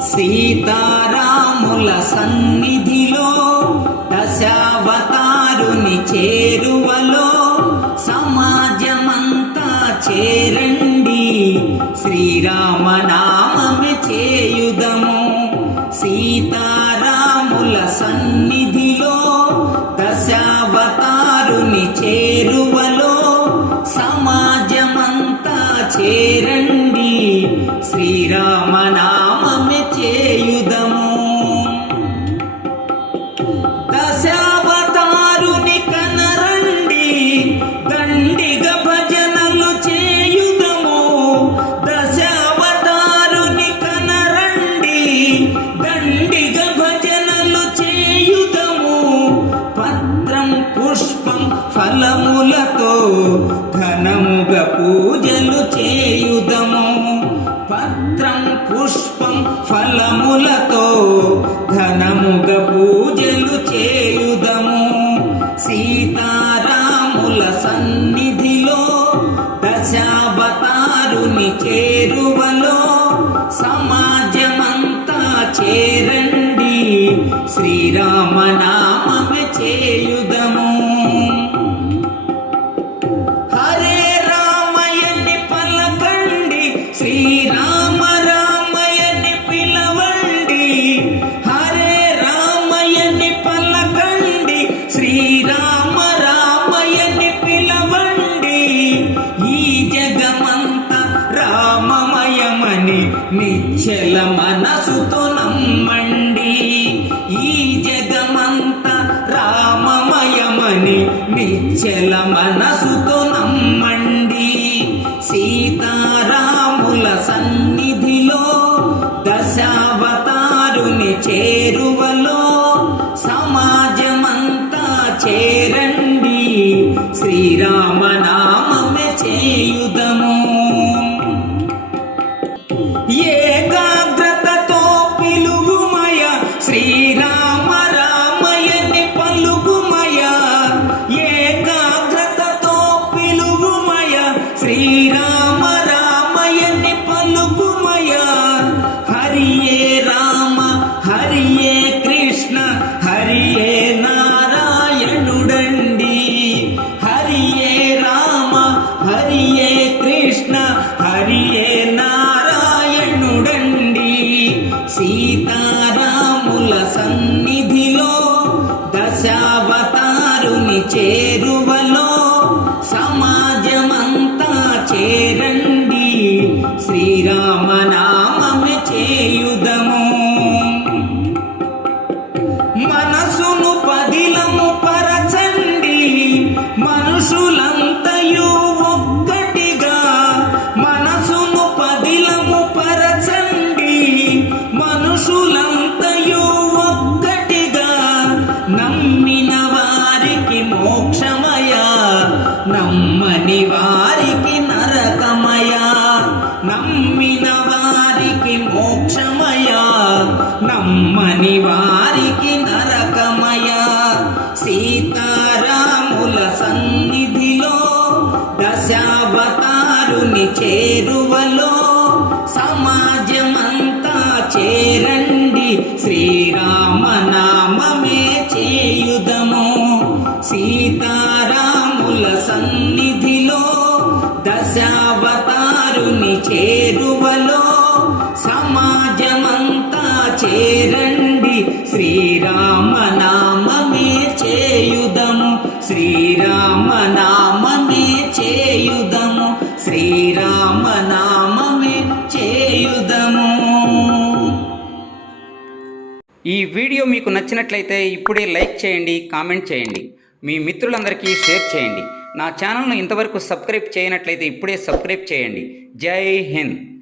సీతారాముల సన్నిధిలో దశావతారుని చేరువలో సమాజమంతా చేరండి. శ్రీరామనామమే చేయుదము. సీతారాముల సన్నిధిలో దశావతారుని చేరువలో సమాజమంతా చేరండి. చేయుదము. దశావతారుని కనరండి దండిగ భజనలు చేయుదము. దశావతారుని కనరండి దండిగ భజనలు చేయుదము. పత్రం పుష్పం ఫలములతో ఘనముగ పూజలు చేయుదము. పుష్పం ఫలములతో ఘనముగ పూజలు చేయుదము. సీతారాముల సన్నిధిలో దశావతారుని చేరువలో సమాజమంతా చేరండి. శ్రీరామన నిశ్చల మనసుతో నమ్మండి. ఈ జగమంత రామమయమని నిశ్చల మనసుతో నమ్మండి. సీతారాముల సన్నిధిలో దశావతారుని చేరువలో సమాజమంతా చేరండి. శ్రీరామనా దశావతారుని మోక్షమయ నమ్మని వారికి నరకమయ. సీతారాముల సన్నిధిలో దశావతారుని చేరువలో సమాజమంతా చేరండి శ్రీరామ శ్రీరామనామమే చేయుదము. సీతారాముల సన్నిధిలో దశావతారుని చేరువలో సమాజమంతా చేరండి. శ్రీరామనామమే చేయుదము. శ్రీరామనామమే చేయుదము. శ్రీరామనామమే చేయుదము. ఈ వీడియో మీకు నచ్చినట్లయితే ఇప్పుడే లైక్ చేయండి కామెంట్ చేయండి. మీ మిత్రులందరికీ షేర్ చేయండి. నా ఛానల్ను ఇంతవరకు సబ్స్క్రైబ్ చేయనట్లయితే ఇప్పుడే సబ్స్క్రైబ్ చేయండి. జై హింద్.